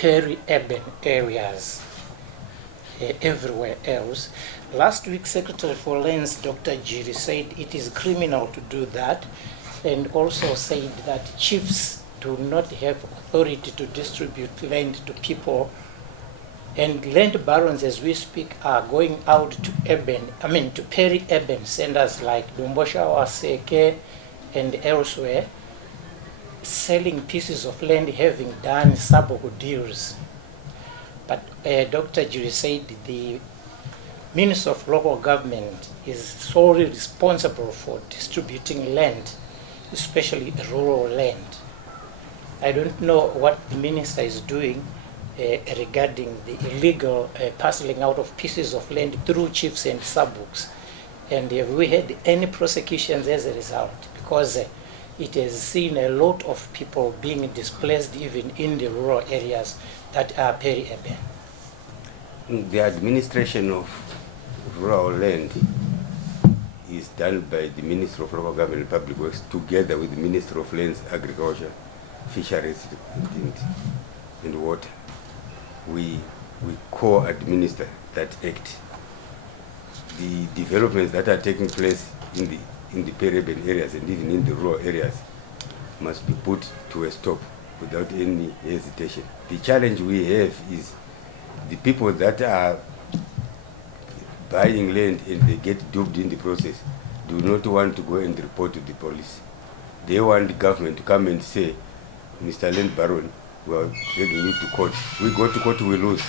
peri-urban areas everywhere else. Last week, Secretary for Lands, Dr. Jiri, said it is criminal to do that, and also said that chiefs do not have authority to distribute land to people, and land barons as we speak are going out to to peri-urban centers like Bombshell, ZACC, and elsewhere, selling pieces of land, having done sub deals. But Dr. Jiri said the Minister of Local Government is solely responsible for distributing land, especially rural land. I don't know what the minister is doing regarding the illegal parceling out of pieces of land through chiefs and sub-books. And have we had any prosecutions as a result? Because it has seen a lot of people being displaced even in the rural areas that are peri-urban. The administration of rural land is done by the Minister of Local Government and Public Works together with the Minister of Lands, Agriculture, Fisheries and Water. We co-administer that act. The developments that are taking place in the peri-urban areas and even in the rural areas must be put to a stop without any hesitation. The challenge we have is the people that are buying land and they get duped in the process do not want to go and report to the police. They want the government to come and say, Mr. Land Baron, we are taking you to court. We go to court, we lose,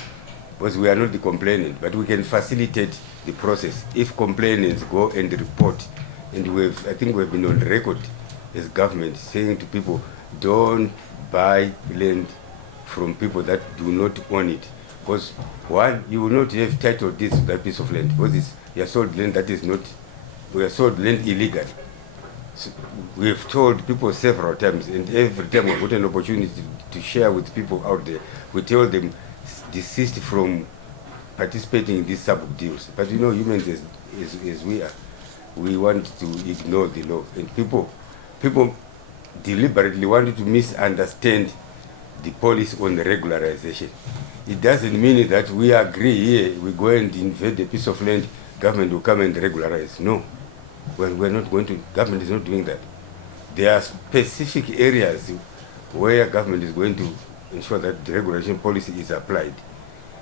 because we are not the complainant, but we can facilitate the process. If complainants go and report, and I think we've been on record as government saying to people, don't buy land from people that do not own it. Because one, you will not have title deeds to that piece of land, because you are sold land that is not, we are sold land illegally. So we have told people several times, and every time we've got an opportunity to share with people out there, we tell them desist from participating in these sub deals. But you know, humans as we are, we want to ignore the law, and people deliberately wanted to misunderstand the policy on the regularization. It doesn't mean that we agree here, we go and invade a piece of land, government will come and regularize. No, we're not going to, government is not doing that. There are specific areas where government is going to ensure that the regulation policy is applied,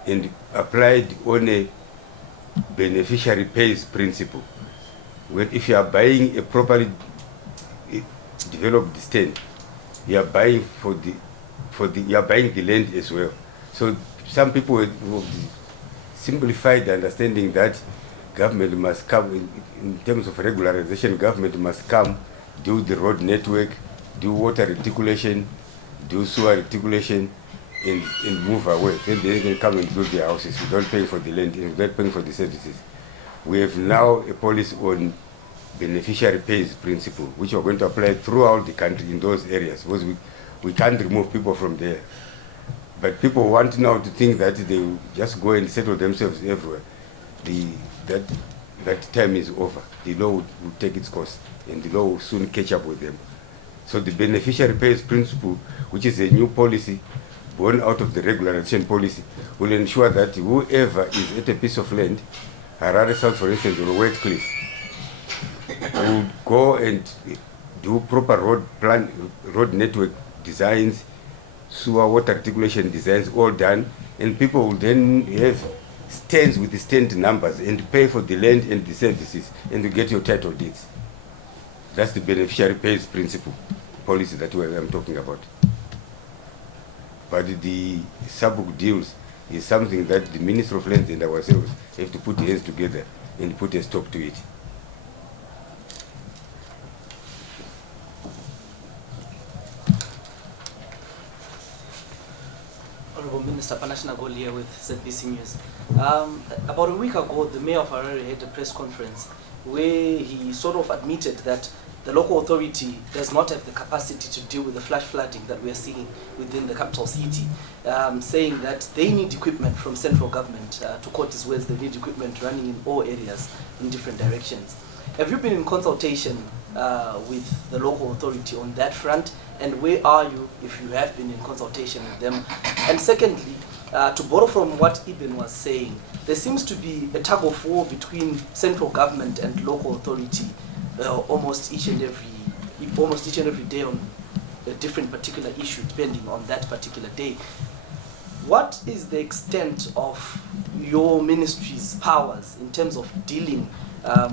and applied on a beneficiary pays principle. If you are buying a properly developed stand, you are buying you are buying the land as well. So some people will simplify the understanding that government must come, in terms of regularization, government must come, do the road network, do water reticulation, do sewer reticulation, and move away. Then they can come and build their houses without paying for the land and without paying for the services. We have now a policy on beneficiary pays principle, which we're going to apply throughout the country in those areas, because we can't remove people from there. But people want now to think that they will just go and settle themselves everywhere. That time is over. The law will take its course, and the law will soon catch up with them. So the beneficiary pays principle, which is a new policy born out of the regularization policy, will ensure that whoever is at a piece of land, Harare South, for instance, or Wet Cliff, will go and do proper road network designs, sewer water articulation designs, all done, and people will then have stands with the stand numbers and pay for the land and the services, and you get your title deeds. That's the beneficiary pays principle policy that I'm talking about. But the sub deals is something that the Minister of Lands and ourselves have to put hands together and put a stop to it. Honorable Minister Panashina Goli here with ZBC News. About a week ago, the Mayor of Harare had a press conference where he sort of admitted that the local authority does not have the capacity to deal with the flash flooding that we are seeing within the capital city, saying that they need equipment from central government. To quote his words, they need equipment running in all areas in different directions. Have you been in consultation with the local authority on that front? And where are you if you have been in consultation with them? And secondly, to borrow from what Eben was saying, there seems to be a tug of war between central government and local authority almost each and every day on a different particular issue, depending on that particular day. What is the extent of your ministry's powers in terms of dealing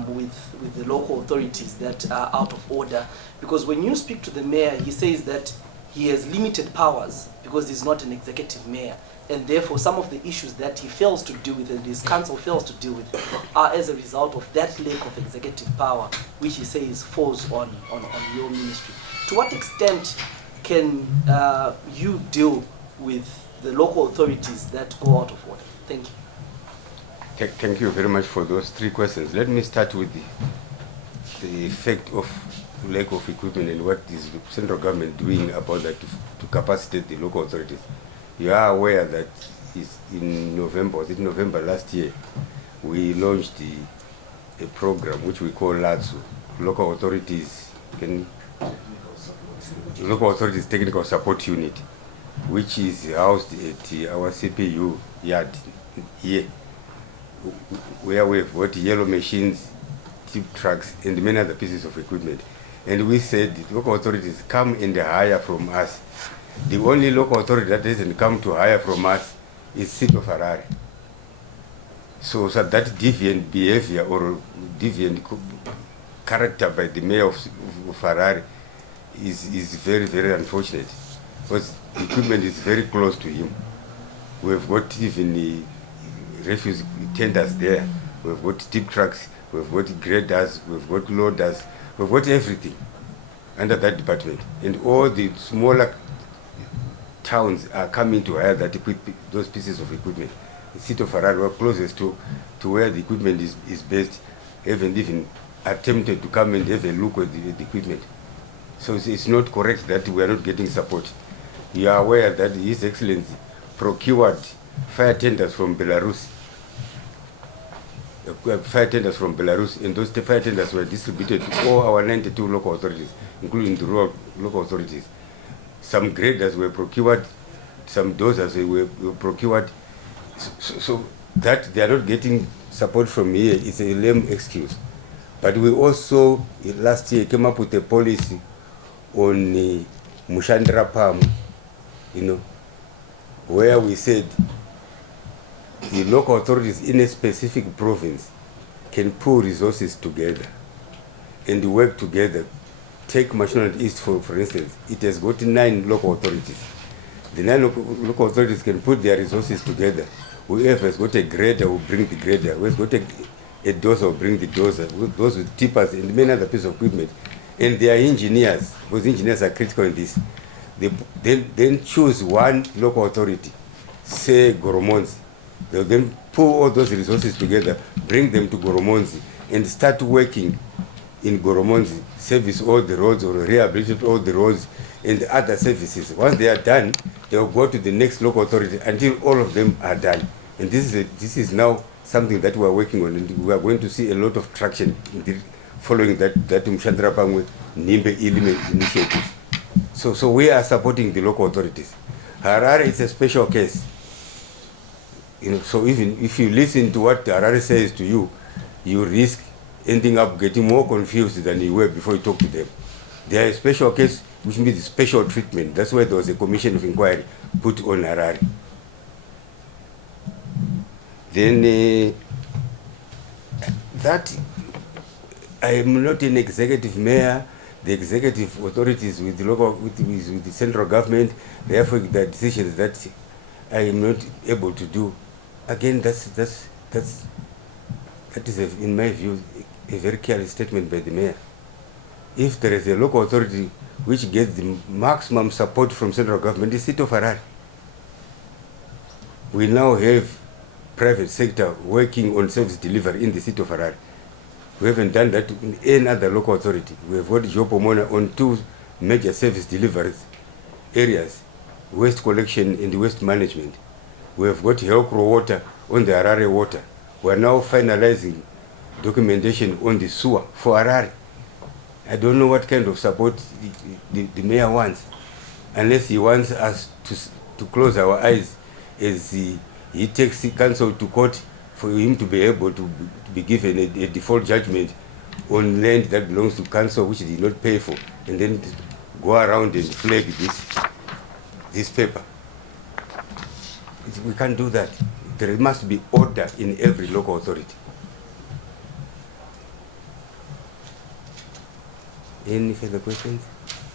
with the local authorities that are out of order? Because when you speak to the mayor, he says that he has limited powers because he's not an executive mayor, and therefore some of the issues that he fails to deal with and his council fails to deal with are as a result of that lack of executive power, which he says falls on your ministry. To what extent can you deal with the local authorities that go out of order? Thank you. Thank you very much for those 3 questions. Let me start with the effect of lack of equipment and what is the central government doing about that to capacitate the local authorities. You are aware that in November, was it November last year, we launched a program which we call LATSU, Local Authorities Technical Support Unit, which is housed at our CPU yard here, where we've got yellow machines, tip trucks, and many other pieces of equipment. And we said, local authorities come and hire from us. The only local authority that doesn't come to hire from us is City of Harare. So that deviant behavior or deviant character by the mayor of Harare is very, very unfortunate, because the equipment is very close to him. We've got even the refuse tenders there. We've got tip trucks, we've got graders, we've got loaders, we've got everything under that department. And all the smaller towns are coming to hire those pieces of equipment. The City of Harare, we're closest to where the equipment is based, haven't even attempted to come and have a look at the equipment. So it's not correct that we are not getting support. You are aware that His Excellency procured fire tenders from Belarus. And those fire tenders were distributed to all our 92 local authorities, including the rural local authorities. Some graders were procured, some dozers were procured. So that they are not getting support from here is a lame excuse. But we also, last year, came up with a policy on Mushandra Palm, where we said the local authorities in a specific province can pool resources together and work together. Take Mashonaland East, for instance. It has got 9 local authorities. The 9 local authorities can put their resources together. Whoever has got a grader will bring the grader. Whoever's got a dozer will bring the dozer. Those with tippers and many other pieces of equipment. And they are engineers, because engineers are critical in this. They then choose one local authority, say Goromonzi. They'll then pull all those resources together, bring them to Goromonzi, and start working in Goromonzi, service all the roads or rehabilitate all the roads and other services. Once they are done, they'll go to the next local authority until all of them are done. And this is now something that we are working on, and we are going to see a lot of traction following that Mshandra Pangwe Nimbe Ilime initiative. So we are supporting the local authorities. Harare is a special case. So even if you listen to what Harare says to you, you risk ending up getting more confused than you were before you talk to them. They are a special case, which means special treatment. That's why there was a commission of inquiry put on Harare. Then that I am not an executive mayor. The executive authorities with the central government, therefore the decisions that I am not able to do. Again, that is, in my view, a very careless statement by the mayor. If there is a local authority which gets the maximum support from central government, the City of Harare. We now have private sector working on service delivery in the City of Harare. We haven't done that in any other local authority. We have got Jopomona on 2 major service deliveries areas, waste collection and waste management. We have got Helcro water on the Harare water. We are now finalizing documentation on the sewer for Harare. I don't know what kind of support the mayor wants. unless he wants us to close our eyes as he takes the council to court for him to be able to be given a default judgment on land that belongs to council which he did not pay for, and then go around and flag this paper. We can't do that. There must be order in every local authority. Any further questions?